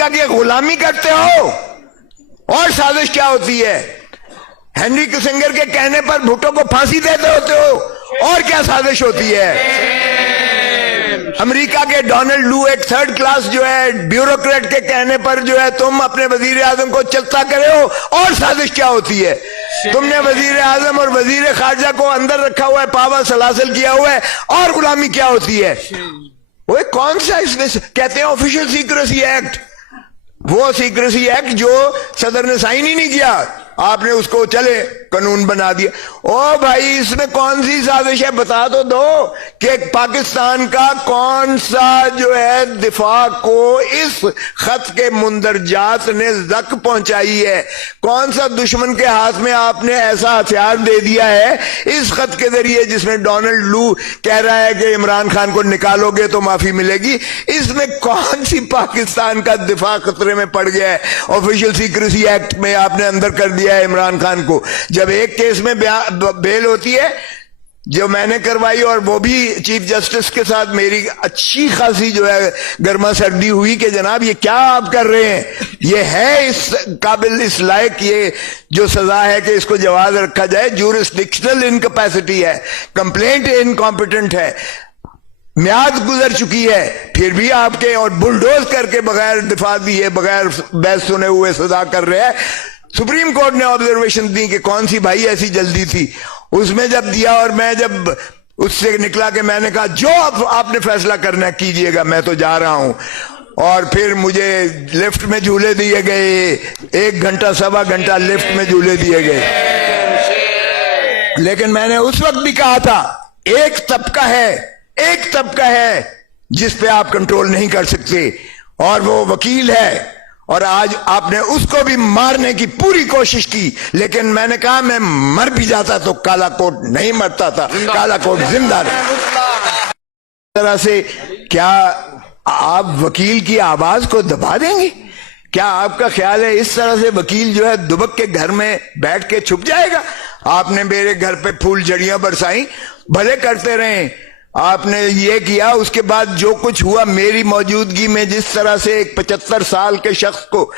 امریکہ کی غلامی کرتے ہو. اور سازش کیا ہوتی ہے؟ ہینری کسنگر کے کہنے پر بھٹو کو پھانسی دیتے ہوتے ہو. اور کیا سازش ہوتی ہے؟ امریکہ کے ڈونلڈ لو ایک تھرڈ کلاس جو ہے بیوروکریٹ کے کہنے پر جو ہے تم اپنے وزیر اعظم کو چلتا کرے ہو. اور سازش کیا ہوتی ہے؟ تم نے وزیر اعظم اور وزیر خارجہ کو اندر رکھا ہوا ہے, پاوا سلاسل کیا ہوا ہے. اور غلامی کیا ہوتی ہے؟ وہ کون سا اس میں کہتے ہیں آفیشل سیکریسی ایکٹ, وہ سیکریسی ایکٹ جو صدر نے سائن ہی نہیں کیا, آپ نے اس کو چلے قانون بنا دیا. او بھائی اس میں کون سی سازش ہے؟ بتا تو دو کہ پاکستان کا کون سا جو ہے دفاع کو اس خط کے مندرجات نے زک پہنچائی ہے, کون سا دشمن کے ہاتھ میں آپ نے ایسا ہتھیار دے دیا ہے اس خط کے ذریعے جس میں ڈونلڈ لو کہہ رہا ہے کہ عمران خان کو نکالو گے تو معافی ملے گی. اس میں کون سی پاکستان کا دفاع خطرے میں پڑ گیا ہے؟ آفیشل سیکریسی ایکٹ میں آپ نے اندر کر دیا ہے عمران خان کو. جب ایک کیس میں بیل ہوتی ہے جو میں نے کروائی, اور وہ بھی چیف جسٹس کے ساتھ میری اچھی خاصی جو ہے گرما سردی ہوئی کہ جناب یہ کیا آپ کر رہے ہیں, یہ ہے اس قابل اس لائق یہ جو سزا ہے کہ اس کو جواز رکھا جائے. جورسڈکشنل انکیپیسٹی ہے, کمپلینٹ انکمپیٹنٹ ہے, میعاد گزر چکی ہے, پھر بھی آپ کے اور بلڈوز کر کے بغیر دفاع دیے بغیر بحث سنے ہوئے سزا کر رہے ہیں. سپریم کورٹ نے آبزرویشن دی کہ کون سی بھائی ایسی جلدی تھی. اس میں جب دیا اور میں جب اس سے نکلا کہ میں نے کہا جو آپ نے فیصلہ کرنا کیجئے گا, میں تو جا رہا ہوں. اور پھر مجھے لفٹ میں جھولے دیے گئے, 1 گھنٹہ سوا گھنٹہ لفٹ میں جھولے دیے گئے. لیکن میں نے اس وقت بھی کہا تھا ایک طبقہ ہے جس پہ آپ کنٹرول نہیں کر سکتے, اور وہ وکیل ہے. اور آج آپ نے اس کو بھی مارنے کی پوری کوشش کی, لیکن میں نے کہا میں مر بھی جاتا تو کالا کوٹ نہیں مرتا تھا, کالا کوٹ زندہ رہتا. اس طرح سے کیا آپ وکیل کی آواز کو دبا دیں گے؟ کیا آپ کا خیال ہے اس طرح سے وکیل جو ہے دبک کے گھر میں بیٹھ کے چھپ جائے گا؟ آپ نے میرے گھر پہ پھول جھڑیاں برسائیں, بھلے کرتے رہیں, آپ نے یہ کیا. اس کے بعد جو کچھ ہوا میری موجودگی میں, جس طرح سے ایک 75 سال کے شخص کو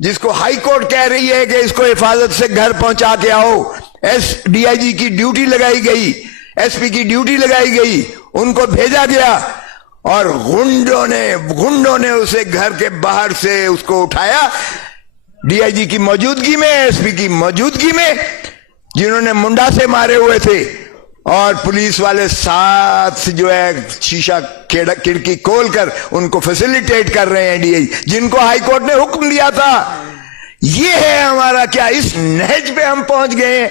جس کو ہائی کورٹ کہہ رہی ہے کہ اس کو حفاظت سے گھر پہنچا کے آؤ, ڈی آئی جی کی ڈیوٹی لگائی گئی, ایس پی کی ڈیوٹی لگائی گئی, ان کو بھیجا گیا, اور گنڈوں نے اسے گھر کے باہر سے اس کو اٹھایا ڈی آئی جی کی موجودگی میں, ایس پی کی موجودگی میں, جنہوں نے منڈا سے مارے ہوئے تھے. اور پولیس والے ساتھ جو ہے شیشہ کھڑکی کھول کر ان کو فیسیلیٹیٹ کر رہے ہیں ڈی آئی, جن کو ہائی کورٹ نے حکم دیا تھا. یہ ہے ہمارا کیا اس نہج پہ ہم پہنچ گئے ہیں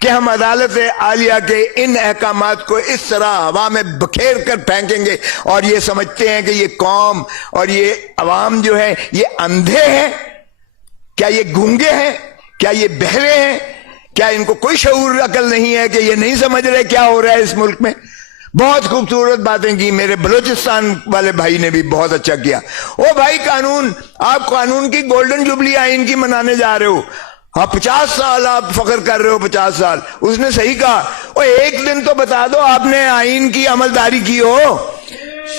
کہ ہم عدالت عالیہ کے ان احکامات کو اس طرح ہوا میں بکھیر کر پھینکیں گے, اور یہ سمجھتے ہیں کہ یہ قوم اور یہ عوام جو ہے یہ اندھے ہیں, کیا یہ گونگے ہیں, کیا یہ بہرے ہیں, کیا ان کو کوئی شعور عقل نہیں ہے کہ یہ نہیں سمجھ رہے کیا ہو رہا ہے اس ملک میں؟ بہت خوبصورت باتیں کی میرے بلوچستان والے بھائی نے بھی, بہت اچھا کیا. او بھائی قانون, آپ قانون کی گولڈن جوبلی آئین کی منانے جا رہے ہو, 50 سال آپ فخر کر رہے ہو, 50 سال. اس نے صحیح کہا, او ایک دن تو بتا دو آپ نے آئین کی عملداری کی ہو,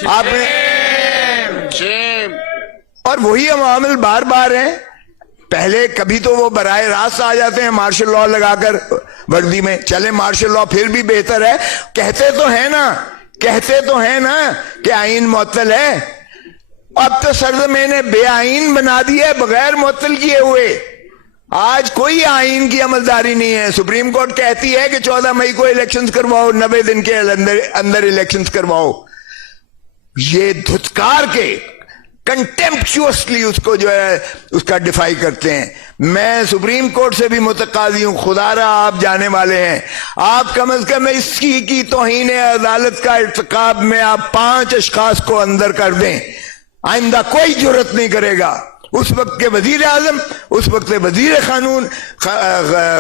آپ نے, اور وہی عوامل بار بار ہیں. پہلے کبھی تو وہ براہ راست آ جاتے ہیں مارشل لا لگا کر وردی میں, چلے مارشل لا پھر بھی بہتر ہے, کہتے تو ہیں نا کہ آئین معطل ہے. اب تو سرزمین نے بے آئین بنا دی ہے بغیر معطل کیے ہوئے. آج کوئی آئین کی عملداری نہیں ہے. سپریم کورٹ کہتی ہے کہ 14 مئی کو الیکشنز کرواؤ, 90 دن کے اندر الیکشنز کرواؤ. یہ دھتکار کے کنٹمپچوسلی اس کو جو ہے اس کا ڈیفائی کرتے ہیں. میں سپریم کورٹ سے بھی متقاضی ہوں, خدا را آپ جانے والے ہیں, آپ کم از کم اس کی توہین عدالت کا ارتکاب میں آپ 5 اشخاص کو اندر کر دیں. آئندہ کوئی جرت نہیں کرے گا. اس وقت کے وزیر اعظم, اس وقت کے وزیر قانون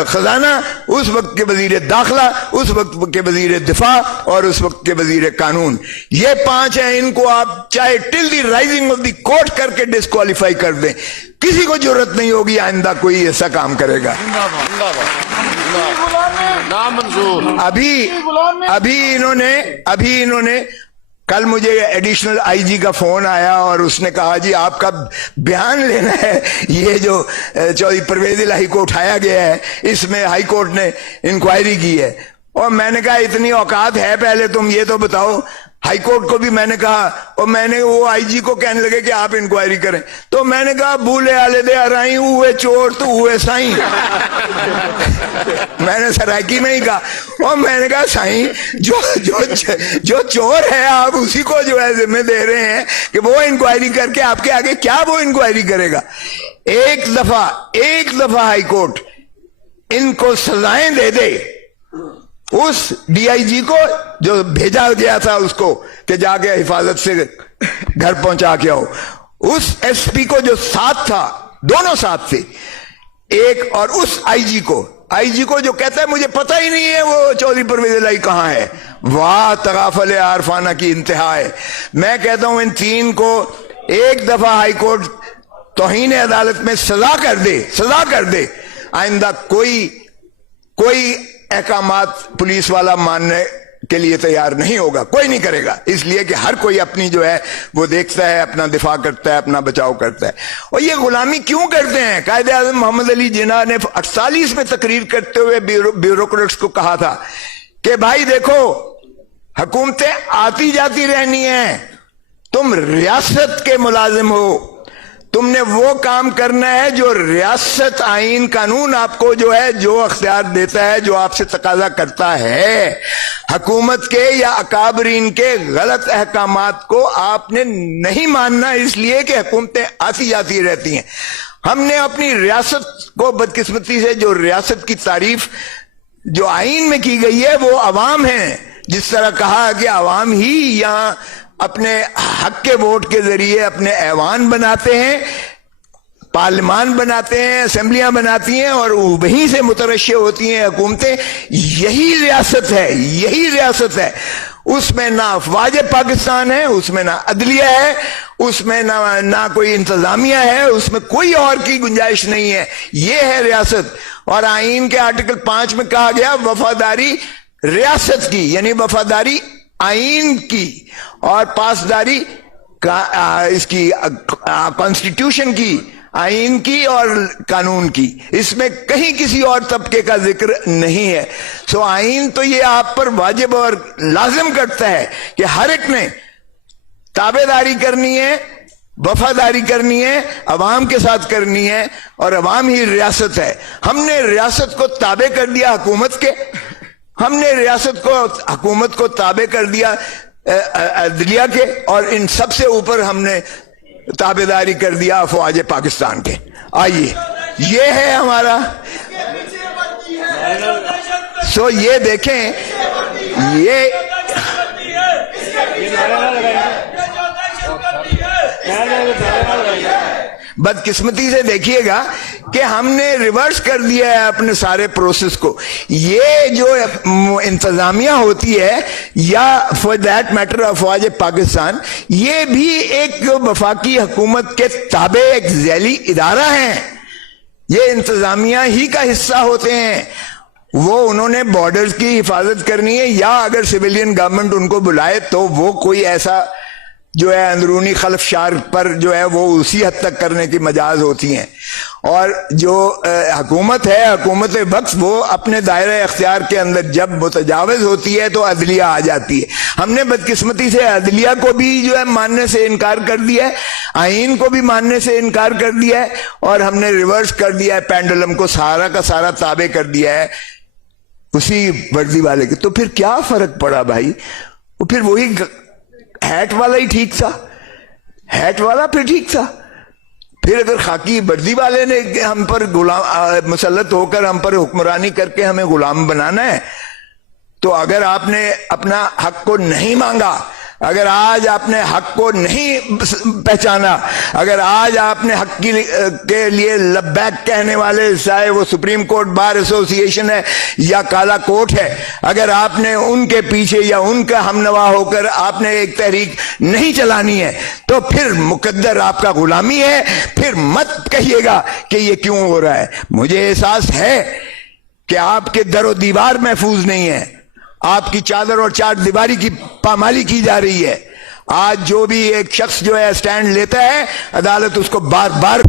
خزانہ, اس وقت کے وزیر داخلہ, اس وقت کے وزیر دفاع, اور اس وقت کے وزیر قانون, یہ 5 ہیں. ان کو آپ چاہے ٹل دی رائزنگ آف دی کورٹ کر کے ڈسکوالیفائی کر دیں, کسی کو ضرورت نہیں ہوگی آئندہ کوئی ایسا کام کرے گا. ابھی انہوں نے کل مجھے ایڈیشنل آئی جی کا فون آیا اور اس نے کہا جی آپ کا بیان لینا ہے، یہ جو چودھری پرویز الہی کو اٹھایا گیا ہے اس میں ہائی کورٹ نے انکوائری کی ہے. اور میں نے کہا اتنی اوقات ہے پہلے تم یہ تو بتاؤ. ہائی کورٹ کو بھی میں نے کہا، اور میں نے وہ آئی جی کو کہنے لگے کہ آپ انکوائری کریں. تو میں نے کہا بھولے آلے دے آرائی ہوئے چور تو ہوئے سائیں. میں نے سرائکی میں ہی کہا، اور میں نے کہا سائیں جو چور ہے آپ اسی کو جو ہے ذمہ دے رہے ہیں کہ وہ انکوائری کر کے آپ کے آگے کیا وہ انکوائری کرے گا. ایک دفعہ ہائی کورٹ ان کو سزائیں دے دے، اس ڈی آئی جی کو جو بھیجا گیا تھا اس کو کہ جا کے حفاظت سے گھر پہنچا کے آؤ، اس ایس پی کو جو ساتھ تھا، دونوں ساتھ تھے ایک، اور اس آئی جی کو جو کہتا ہے مجھے پتہ ہی نہیں ہے وہ چودھری پرویز الہی کہاں ہے. واہ تغافل عارفانہ کی انتہا ہے. میں کہتا ہوں ان تین کو ایک دفعہ ہائی کورٹ توہین عدالت میں سزا کر دے. آئندہ کوئی احکامات پولیس والا ماننے کے لیے تیار نہیں ہوگا، کوئی نہیں کرے گا، اس لیے کہ ہر کوئی اپنی جو ہے وہ دیکھتا ہے، اپنا دفاع کرتا ہے، اپنا بچاؤ کرتا ہے. اور یہ غلامی کیوں کرتے ہیں؟ قائد اعظم محمد علی جناح نے 48 میں تقریر کرتے ہوئے بیوروکریٹس کو کہا تھا کہ بھائی دیکھو حکومتیں آتی جاتی رہنی ہیں، تم ریاست کے ملازم ہو، تم نے وہ کام کرنا ہے جو ریاست آئین قانون آپ کو جو ہے جو اختیار دیتا ہے، جو آپ سے تقاضا کرتا ہے. حکومت کے یا اکابرین کے غلط احکامات کو آپ نے نہیں ماننا، اس لیے کہ حکومتیں آتی جاتی رہتی ہیں. ہم نے اپنی ریاست کو بدقسمتی سے، جو ریاست کی تعریف جو آئین میں کی گئی ہے وہ عوام ہیں، جس طرح کہا کہ عوام ہی یہاں اپنے حق کے ووٹ کے ذریعے اپنے ایوان بناتے ہیں، پارلیمان بناتے ہیں، اسمبلیاں بناتی ہیں، اور وہیں سے مترشح ہوتی ہیں حکومتیں. یہی ریاست ہے. اس میں نہ افواج پاکستان ہے، اس میں نہ عدلیہ ہے، اس میں نہ کوئی انتظامیہ ہے، اس میں کوئی اور کی گنجائش نہیں ہے. یہ ہے ریاست. اور آئین کے آرٹیکل 5 میں کہا گیا وفاداری ریاست کی، یعنی وفاداری آئین کی اور پاسداری اس کی کانسٹیٹیوشن کی، آئین کی اور قانون کی. اس میں کہیں کسی اور طبقے کا ذکر نہیں ہے. سو آئین تو یہ آپ پر واجب اور لازم کرتا ہے کہ ہر ایک نے تابع داری کرنی ہے، وفاداری کرنی ہے، عوام کے ساتھ کرنی ہے، اور عوام ہی ریاست ہے. ہم نے ریاست کو تابع کر دیا حکومت کے، ہم نے حکومت کو تابع کر دیا عدلیہ کے، اور ان سب سے اوپر ہم نے تابع داری کر دیا افواج پاکستان کے. آئیے یہ ہے ہمارا. سو یہ دیکھیں، یہ بدقسمتی سے دیکھیے گا کہ ہم نے ریورس کر دیا ہے اپنے سارے پروسیس کو. یہ جو انتظامیہ ہوتی ہے یا فار دیٹ میٹر افواج پاکستان، یہ بھی ایک وفاقی حکومت کے تابع ایک ذیلی ادارہ ہیں. یہ انتظامیہ ہی کا حصہ ہوتے ہیں. وہ انہوں نے بارڈرز کی حفاظت کرنی ہے، یا اگر سویلین گورنمنٹ ان کو بلائے تو وہ کوئی ایسا جو ہے اندرونی خلفشار پر جو ہے وہ اسی حد تک کرنے کی مجاز ہوتی ہیں. اور جو حکومت ہے، حکومت وقت، وہ اپنے دائرہ اختیار کے اندر جب متجاوز ہوتی ہے تو عدلیہ آ جاتی ہے. ہم نے بدقسمتی سے عدلیہ کو بھی جو ہے ماننے سے انکار کر دیا ہے، آئین کو بھی ماننے سے انکار کر دیا ہے، اور ہم نے ریورس کر دیا ہے، پینڈولم کو سارا کا سارا تابع کر دیا ہے اسی وردی والے کے. تو پھر کیا فرق پڑا بھائی؟ وہ پھر وہی ہیٹ والا ہی ٹھیک تھا، ہیٹ والا پھر ٹھیک تھا. پھر اگر خاکی وردی والے نے ہم پر غلام مسلط ہو کر ہم پر حکمرانی کر کے ہمیں غلام بنانا ہے، تو اگر آپ نے اپنا حق کو نہیں مانگا، اگر آج آپ نے حق کو نہیں پہچانا، اگر آج آپ نے حق کے لیے لبیک کہنے والے، چاہے وہ سپریم کورٹ بار ایسوسی ایشن ہے یا کالا کوٹ ہے، اگر آپ نے ان کے پیچھے یا ان کا ہم نوا ہو کر آپ نے ایک تحریک نہیں چلانی ہے، تو پھر مقدر آپ کا غلامی ہے. پھر مت کہیے گا کہ یہ کیوں ہو رہا ہے. مجھے احساس ہے کہ آپ کے در و دیوار محفوظ نہیں ہے، آپ کی چادر اور چار دیواری کی پامالی کی جا رہی ہے. آج جو بھی ایک شخص جو ہے اسٹینڈ لیتا ہے، عدالت اس کو بار بار